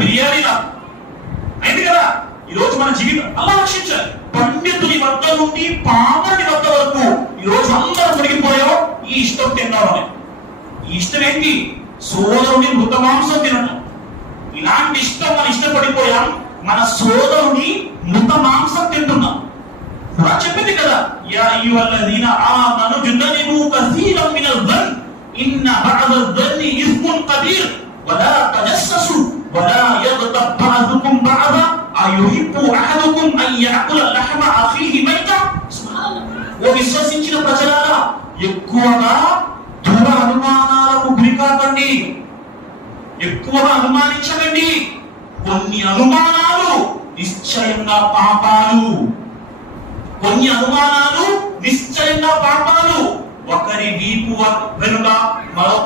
బిర్యానీలా అయింది కదా. ఈ రోజు మన జీవితం అలా రక్షించాలి. పండితుని వద్ద నుండి పామరుని వద్ద వరకు ఈ రోజు అందరూ మునిగిపోయాం ఈ ఇష్టం తిన్నామని. ఈ ఇష్టం ఏంటి? సోదరుని మృత మాంసం తినడం. ఇలాంటి ఇష్టం మనం ఇష్టపడిపోయాం, మన సోదరుని మృత మాంసం తింటున్నాం. చెప్పింది కదా, యా అయ్యుహల్లదీన ఆమను జున్నబు కసీరం మినల్ ظن ఇన్న బఅద الظن ఇస్మున్ కబీర్ వలా తజస్ససు వలా యగ్తబ్ బఅదుకుం బఅదా అయుహిబ్బు అహదుకుం అన్ యఅకుల లహమ అఖీహి మైతా. సుబ్హానల్లాహ్. ఓ విశ్వసించిన ప్రజలారా, ఎక్కువగా దుర అనుమానాలకు గురికాకండి, ఎక్కువగా అనుమానించకండి. కొన్ని అనుమానాలు నిశ్చయంగా పాపాలు, కొన్ని అనుమానాలు నిశ్చయంగా పాపాలు. ఒకరి వీపు వెనుక మరొక